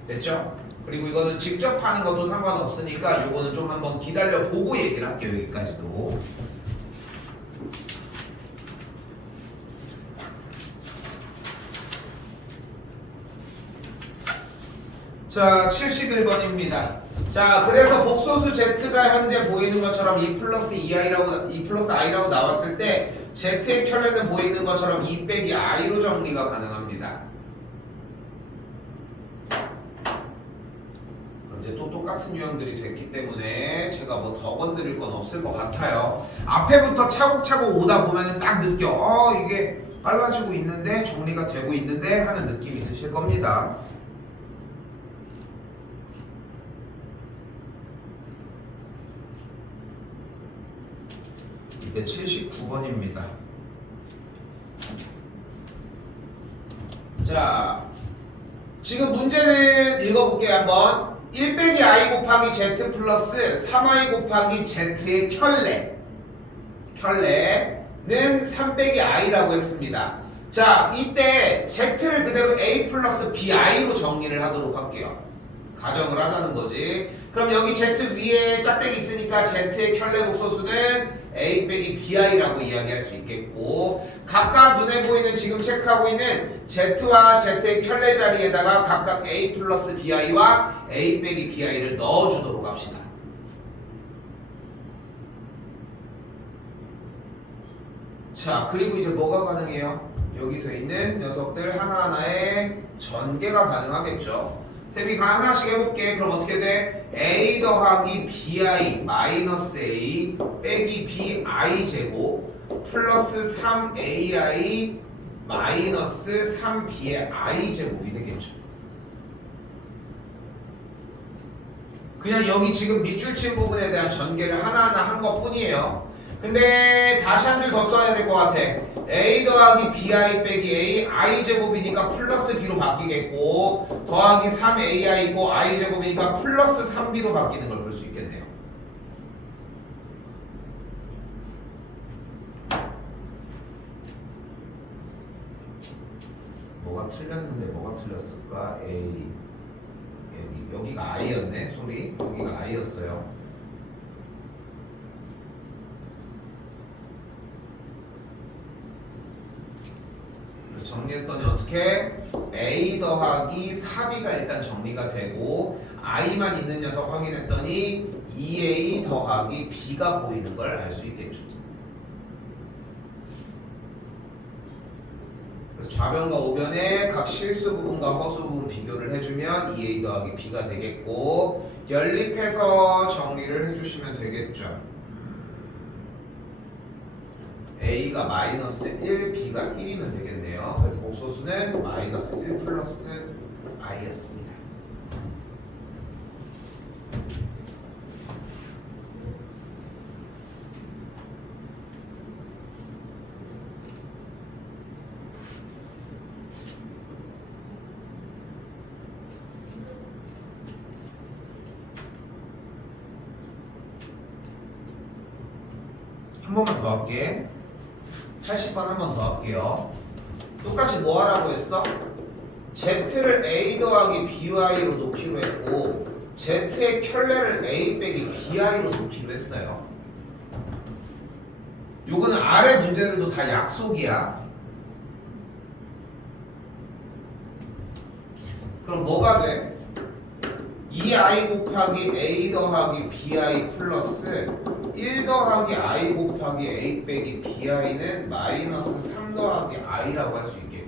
됐죠? 그리고 이거는 직접 하는 것도 상관없으니까 요거는 좀 한번 기다려 보고 얘기를 할게요. 여기까지도. 자, 71번입니다. 자, 그래서 복소수 Z가 현재 보이는 것처럼 2 플러스 2i라고 나왔을 때 Z의 켤레는 보이는 것처럼 2 빼기 i로 정리가 가능합니다. 그럼 이제 또 똑같은 유형들이 됐기 때문에 제가 뭐 더 건드릴 건 없을 것 같아요. 앞에부터 차곡차곡 오다 보면은 딱 느껴. 이게 빨라지고 있는데 정리가 되고 있는데 하는 느낌이 드실 겁니다. 이때 79번입니다. 자, 지금 문제는 읽어볼게요. 한번 1 빼기 i 곱하기 z 플러스 3i 곱하기 z의 켤레는 3 빼기 i라고 했습니다. 자, 이때 z를 그대로 a 플러스 bi로 정리를 하도록 할게요. 가정을 하자는 거지. 그럼 여기 z 위에 짝대기 있으니까 z의 켤레 복소수는 a 빼기 bi라고 이야기할 수 있겠고, 각각 눈에 보이는 지금 체크하고 있는 z와 z의 켤레 자리에다가 각각 a 플러스 bi와 a 빼기 bi를 넣어주도록 합시다. 자, 그리고 이제 뭐가 가능해요? 여기서 있는 녀석들 하나하나의 전개가 가능하겠죠. 쌤이 하나씩 해볼게. 그럼 어떻게 돼? a 더하기 bi 마이너스 a 빼기 bi 제곱 플러스 3ai 마이너스 3b의 i 제곱이 되겠죠. 그냥 여기 지금 밑줄 친 부분에 대한 전개를 하나하나 한 것 뿐이에요. 근데 다시 한 줄 더 써야 될 것 같아. a 더하기 bi 빼기 a i 제곱이니까 플러스 b로 바뀌겠고, 더하기 3ai이고 i 제곱이니까 플러스 3b로 바뀌는 걸 볼 수 있겠네요. 뭐가 틀렸는데 뭐가 틀렸을까? a 여기가 i였네. 소리 여기가 i였어요. 정리했더니 어떻게? a 더하기 4b가 일단 정리가 되고, i만 있는 녀석 확인했더니 2a 더하기 b가 보이는 걸 알 수 있겠죠. 그래서 좌변과 우변의 각 실수 부분과 허수 부분 비교를 해주면 2a 더하기 b가 되겠고, 연립해서 정리를 해주시면 되겠죠. a가 마이너스 1, b가 1이면 되겠네요. 그래서 복소수는 마이너스 1 플러스 i였습니다. 한 번만 더 할게. 80번 한 번 더 할게요. 똑같이 뭐 하라고 했어? Z를 A 더하기 BY로 놓기로 했고 Z의 켤레를 A 빼기 BI로 놓기로 했어요. 요거는 아래 문제들도 다 약속이야. 그럼 뭐가 돼? 2i 곱하기 a 더하기 bi 플러스 1 더하기 i 곱하기 a 빼기 bi는 마이너스 3 더하기 i라고 할 수 있겠고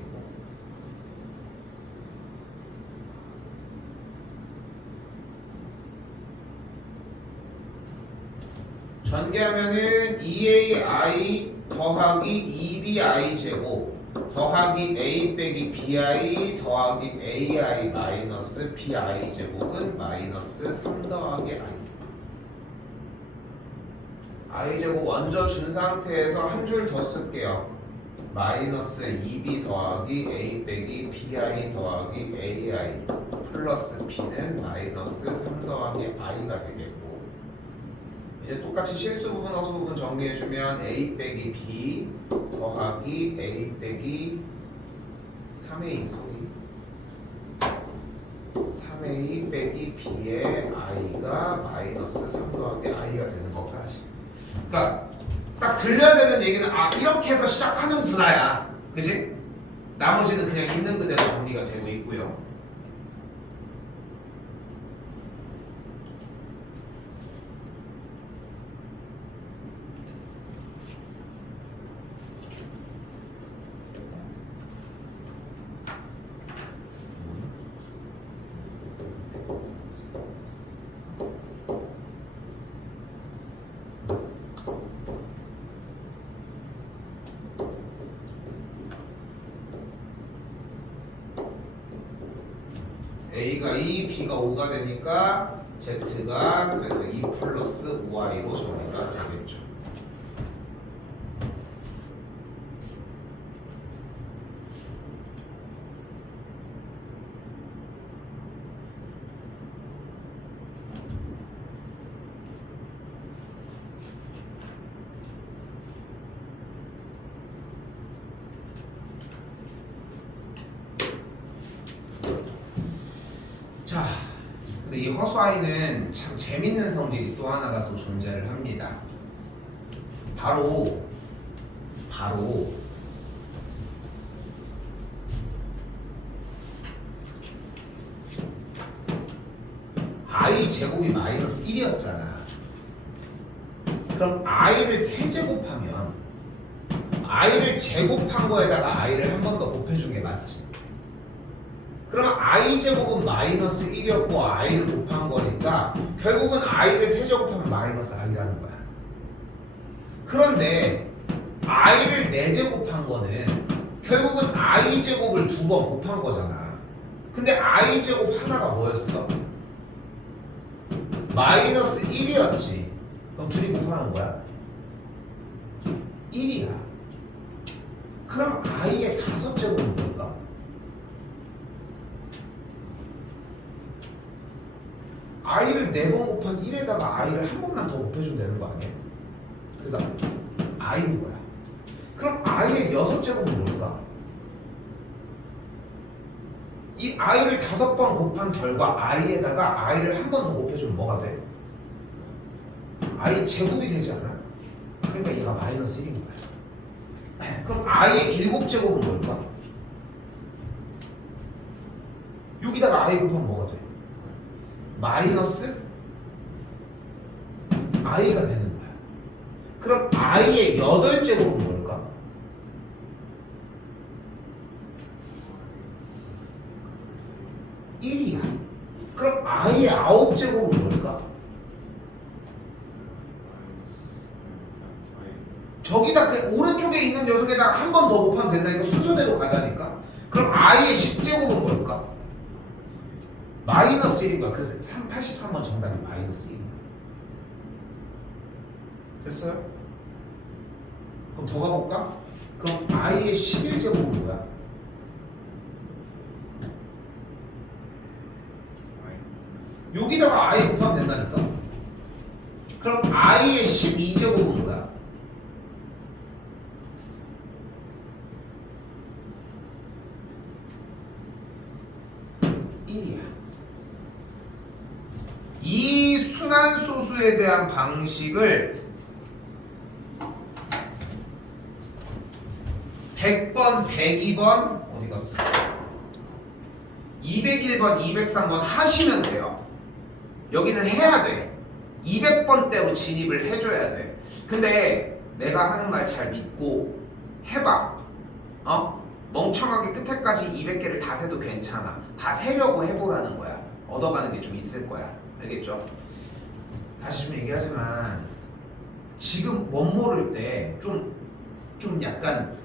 전개하면은 2ai 더하기 2bi 제곱 더하기 a 빼기 bi 더하기 ai 마이너스 bi 제곱은 마이너스 3 더하기 i 제곱 먼저 준 상태에서 한 줄 더 쓸게요. 마이너스 2b 더하기 a 빼기 bi 더하기 ai 플러스 b는 마이너스 3 더하기 i가 되겠고 이제 똑같이 실수 부분 허수 부분 정리해주면 a 빼기 b 더하기 a 빼기 3a 3a 빼기 b의 i가 마이너스 3 더하기 i가 되는 것까지. 그러니까 딱 들려야 되는 얘기는 아 이렇게 해서 시작하는구나야. 그지? 나머지는 그냥 있는 그대로 정리가 되고 있고요. A가 2, B가 5가 되니까 Z가 그래서 2 플러스 5i로 정리가 되겠죠. 자, 근데 이 허수아이는 참 재밌는 성질이 또 하나가 또 존재를 합니다. 바로 i 제곱이 마이너스 1이었잖아. 그럼 i를 세제곱하면 i를 제곱한 거에다가 i를 한 번 더 곱해준 게 맞지. 그럼 i 제곱은 마이너스 1이었고 i를 곱한 거니까 결국은 i를 세제곱하면 마이너스 i라는 거야. 그런데 i를 4제곱한 거는 결국은 i 제곱을 2번 곱한 거잖아. 근데 i 제곱 하나가 뭐였어? 마이너스 1이었지. 그럼 둘이 곱하는 거야? 1이야. 그럼 i의 5제곱은 뭘까? i를 4번 곱한 1에다가 i를 한 번만 더 곱해주면 되는 거 아니야? 그래서 i인 거야. 그럼 i의 6제곱은 뭘까? 이 i를 5번 곱한 결과 i에다가 i를 한 번 더 곱해주면 뭐가 돼? i 제곱이 되지 않아? 그러니까 얘가 마이너스 1인 거야. 그럼 i의 7제곱은 뭘까? 여기다가 i 곱하면 뭐가 돼? 마이너스 i가 되는 거야. 그럼 i의 8제곱은 뭘까? (1이야) 그럼 i의 9제곱은 뭘까? 저기다 그 오른쪽에 있는 녀석에다가 한 번 더 곱하면 된다니까 순서대로 가자니까. 그럼 i의 10제곱은 뭘까? 마이너스 1인 거야. 그래서 83번 정답이 마이너스 1이야. 됐어요? 그럼 더 가볼까? 그럼 i의 11제곱은 뭐야? 여기다가 i 곱하면 된다니까. 그럼 i의 12제곱은 뭐야? 함수에 대한 방식을 100번, 102번 어디 갔어? 201번, 203번 하시면 돼요. 여기는 해야 돼. 200번대로 진입을 해줘야 돼. 근데 내가 하는 말 잘 믿고 해봐. 멍청하게 끝에까지 200개를 다 세도 괜찮아. 다 세려고 해보라는 거야. 얻어가는 게 좀 있을 거야. 알겠죠? 다시 좀 얘기하지만 지금 멋 모를 때 좀 약간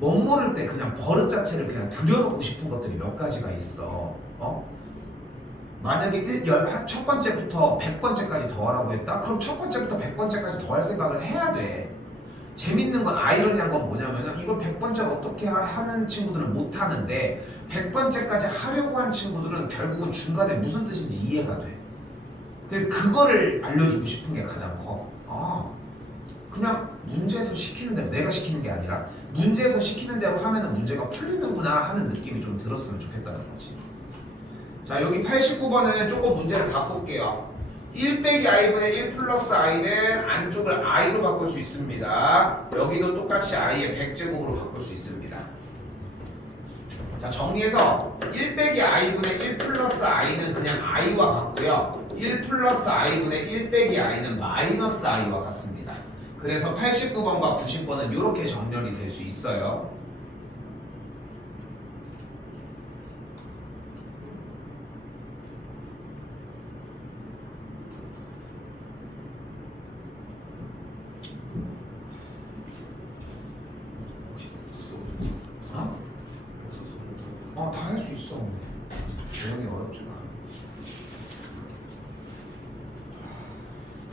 멋 모를 때 그냥 버릇 자체를 그냥 들여놓고 싶은 것들이 몇 가지가 있어. 만약에 첫 번째부터 100번째까지 더 하라고 했다? 그럼 첫 번째부터 100번째까지 더 할 생각을 해야 돼. 재밌는 건 아이러니한 건 뭐냐면은 이걸 100번째 어떻게 하는 친구들은 못 하는데 100번째까지 하려고 한 친구들은 결국은 중간에 무슨 뜻인지 이해가 돼. 그거를 알려주고 싶은 게 가장 커. 그냥 문제에서 시키는 대로, 내가 시키는 게 아니라 문제에서 시키는 대로 하면은 문제가 풀리는구나 하는 느낌이 좀 들었으면 좋겠다는 거지. 자, 여기 89번은 조금 문제를 바꿀게요. 1 빼기 i분의 1 플러스 i는 안쪽을 i로 바꿀 수 있습니다. 여기도 똑같이 i의 100제곱으로 바꿀 수 있습니다. 자, 정리해서 1 빼기 i분의 1 플러스 i는 그냥 i와 같고요. 1 플러스 i분의 1 빼기 i는 마이너스 i와 같습니다. 그래서 89번과 90번은 이렇게 정렬이 될 수 있어요. 다 할 수 있어. 내용이 어렵지가 않아.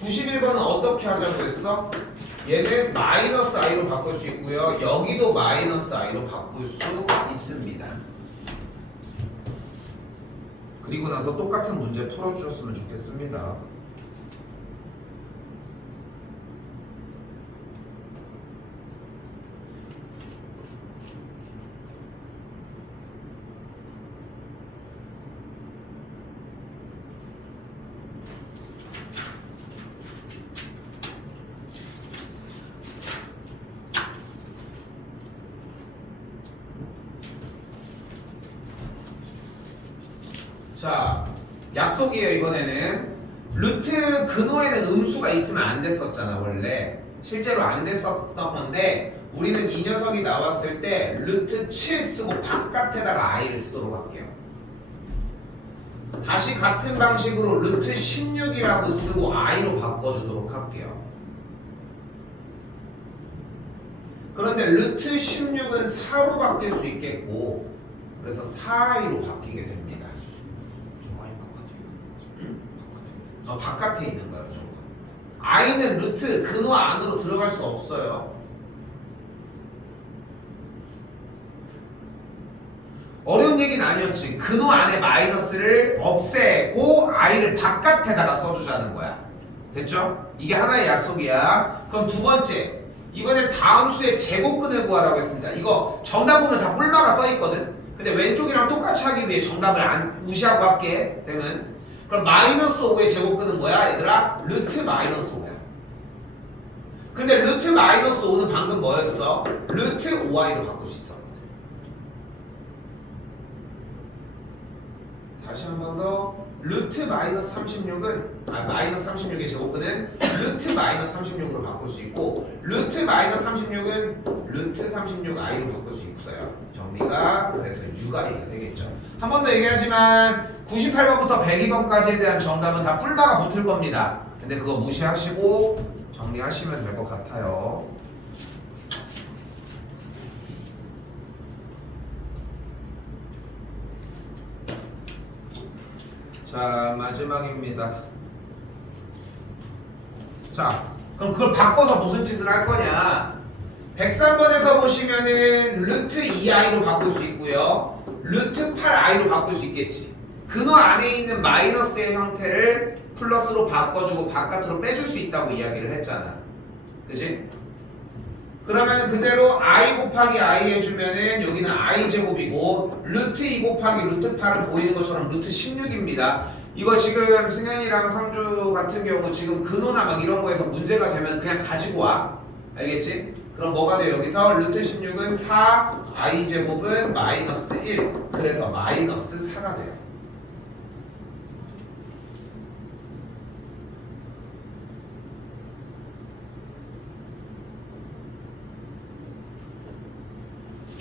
91번은 어떻게 하자고 했어? 얘는 마이너스 i로 바꿀 수 있고요. 여기도 마이너스 i로 바꿀 수 있습니다. 그리고 나서 똑같은 문제 풀어주셨으면 좋겠습니다. 자, 약속이에요. 이번에는 루트 근호에는 음수가 있으면 안 됐었잖아. 원래 실제로 안 됐었던 건데 우리는 이 녀석이 나왔을 때 루트 7 쓰고 바깥에다가 i를 쓰도록 할게요. 다시 같은 방식으로 루트 16이라고 쓰고 i로 바꿔주도록 할게요. 그런데 루트 16은 4로 바뀔 수 있겠고 그래서 4i로 바뀌게 됩니다. 바깥에 있는 거예요. i는 루트 근호 안으로 들어갈 수 없어요. 어려운 얘기는 아니었지. 근호 안에 마이너스를 없애고 i를 바깥에다가 써주자는 거야. 됐죠? 이게 하나의 약속이야. 그럼 두 번째, 이번엔 다음 수의 제곱근을 구하라고 했습니다. 이거 정답 보면 다 뿔마가 써있거든. 근데 왼쪽이랑 똑같이 하기 위해 정답을 안 무시하고 할게. 쌤은. 그럼 마이너스 5의 제곱근은 뭐야? 얘들아? 루트 마이너스 5야. 근데 루트 마이너스 5는 방금 뭐였어? 루트 5i로 바꿀 수 있었거든. 다시 한 번 더. 루트 마이너스 36은 마이너스 36의 제곱근은 루트 마이너스 36으로 바꿀 수 있고 루트 마이너스 36은 루트 36i로 바꿀 수 있어요. 정리가 그래서 6i가 되겠죠. 한 번 더 얘기하지만 98번부터 102번까지에 대한 정답은 다 뿔마가 붙을 겁니다. 근데 그거 무시하시고 정리하시면 될 것 같아요. 자, 마지막입니다. 자, 그럼 그걸 바꿔서 무슨 짓을 할 거냐? 103번에서 보시면은 루트 2i로 바꿀 수 있고요. 루트 8i로 바꿀 수 있겠지. 근호 안에 있는 마이너스의 형태를 플러스로 바꿔주고 바깥으로 빼줄 수 있다고 이야기를 했잖아. 그치? 그러면 그대로 i 곱하기 i 해주면은 여기는 i 제곱이고 루트 2 곱하기 루트 8은 보이는 것처럼 루트 16입니다. 이거 지금 승현이랑 상주 같은 경우 지금 근호나 막 이런 거에서 문제가 되면 그냥 가지고 와. 알겠지? 그럼 뭐가 돼요? 여기서 루트 16은 4, i 제곱은 마이너스 1. 그래서 마이너스 4가 돼요.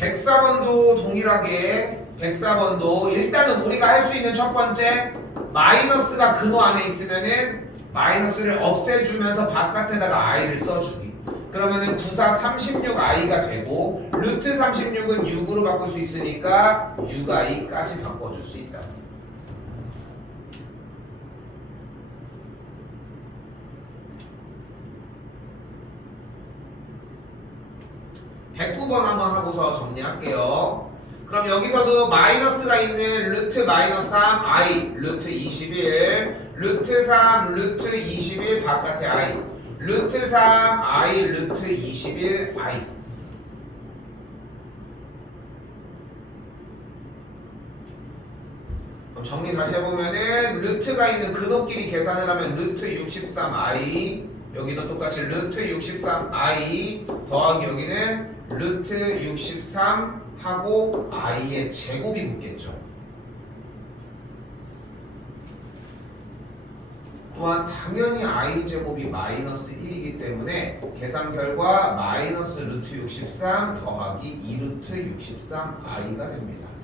(104번도) 동일하게 104번도 일단은 우리가 할 수 있는 첫 번째 마이너스가 근호 안에 있으면은 마이너스를 없애주면서 바깥에다가 i를 써주기. 그러면은 94 36i가 되고 루트 36은 6으로 바꿀 수 있으니까 6i까지 바꿔줄 수 있다. (109번) 한번 하고서 정리할게요. 그럼 여기서도 마이너스가 있는 루트 마이너스 3 i 루트 21 루트 3 루트 21 바깥에 i 루트 3 i 루트 21 i. 그럼 정리 다시 해보면은 루트가 있는 근호끼리 계산을 하면 루트 63i 여기도 똑같이 루트 63i 더하기 여기는 루트 63 하고 i의 제곱이 붙겠죠. 또한 당연히 i 제곱이 마이너스 1이기 때문에 계산 결과 마이너스 루트 63 더하기 2루트 63i가 됩니다.